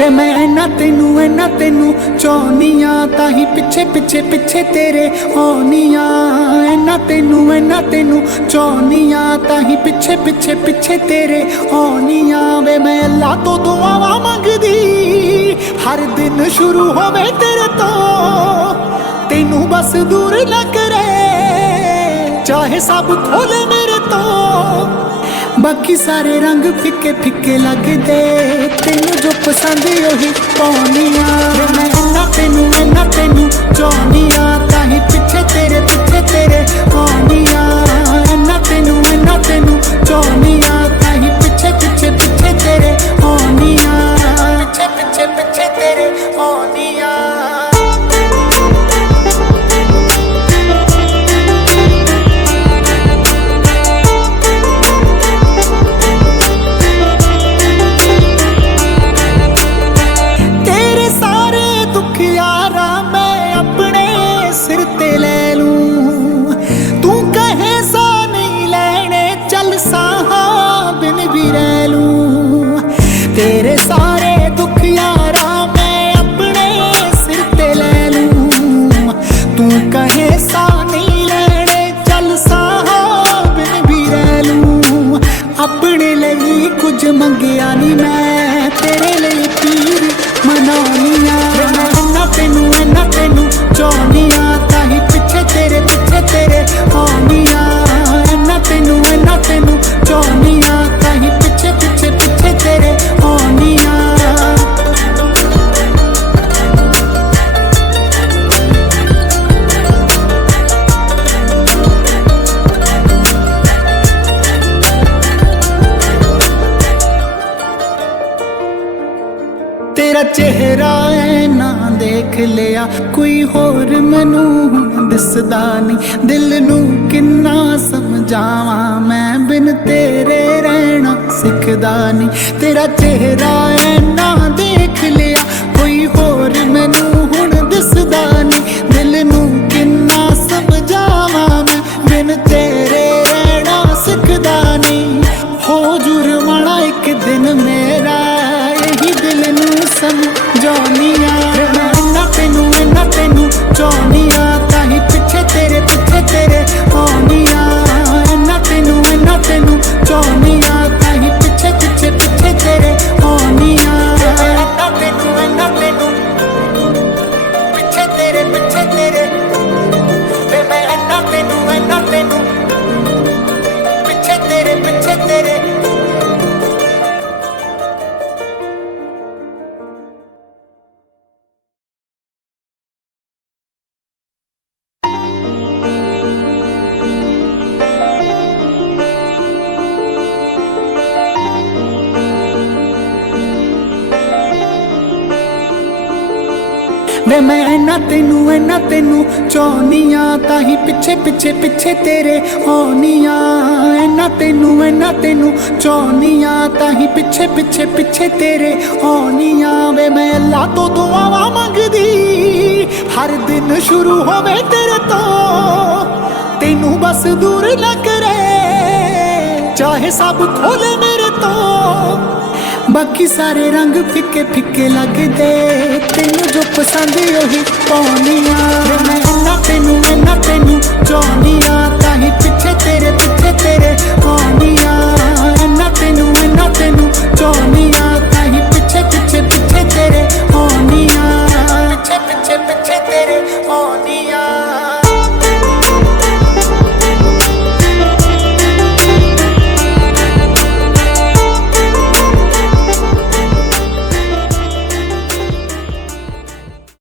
वे मैं इन्ना तेनू चाहनिया, ताही पिछे पिछे पिछे तेरे आनिया। इन्ना तेनू चाहनिया, ताही पिछे पिछे पिछे तेरे आनिया। वे मैं अल्लाह तो दुआवां मंगदी, हर दिन शुरू होवे तेरे तो, तेनू बस दूर न करे, चाहे सब खोले मेरे तो। बाकी सारे रंग फिके फिके लगदे, तेनू जो पसंद ओही पाउनिया। मैं इन्ना तेनू चाहनिया, ताही पिछे तेरे आनिया। इन्ना तेनू चाहनिया, ताही पिछे पिछे पिछे तेरे आनिया। पिछे पिछे पिछे तेरे आनिया। तेरे सारे दुख यारा मैं अपने सिर ते ले लूं, तू कहे सा नहीं लेने चल साहब भी रह लूं। अपने लिए कुछ मंगिया नहीं मैं, तेरे लिए पीर मनानिया। इन्ना तेनू चाहनिया, ताही पिछे तेरे आनिया। इन्ना तेनू चाहनिया, ताही पिछे पिछे पिछे तेरे आनिया। तेरा चेहरा है ना देख लिया कोई होर, मैनू हुण दिसदा नहीं, दिल नू किन्ना समझावा मैं, बिन तेरे रहना सिखदा नहीं। तेरा चेहरा है ना देख लिया कोई होर, मैनू हुण दिसदा नहीं, दिल नू किन्ना समझावा मैं, बिन तेरे रहना सिखदा नहीं। हो जुर्माना एक दिन मेरा, यही दिल नू समझानिया। इन्ना तेनू चाहनिया, ताही पिछे तेरे आनिया। इन्ना तेनू चाहनिया, ताही पिछे पिछे पिछे तेरे आनिया। इन्ना तेनू पिछे तेरे मैं इन्ना तेनू पिछे तेरे। वे मैं इन्ना तेनू चाहनिया, ताही पिछे पिछे पिछे तेरे आनिया। इन्ना तेनू चाहनिया, ताही पिछे पिछे पिछे तेरे आनिया। वे मैं अल्लाह तो दुआवां मंगदी, हर दिन शुरू होवे तेरे तो, तेनू बस दूर न करे, चाहे सब खोले मेरे तो। बाकी सारे रंग फिके फिके लगदे, तेनू जो पसंद ओही पाउनिया। मैं इन्ना तेनू चाहनिया,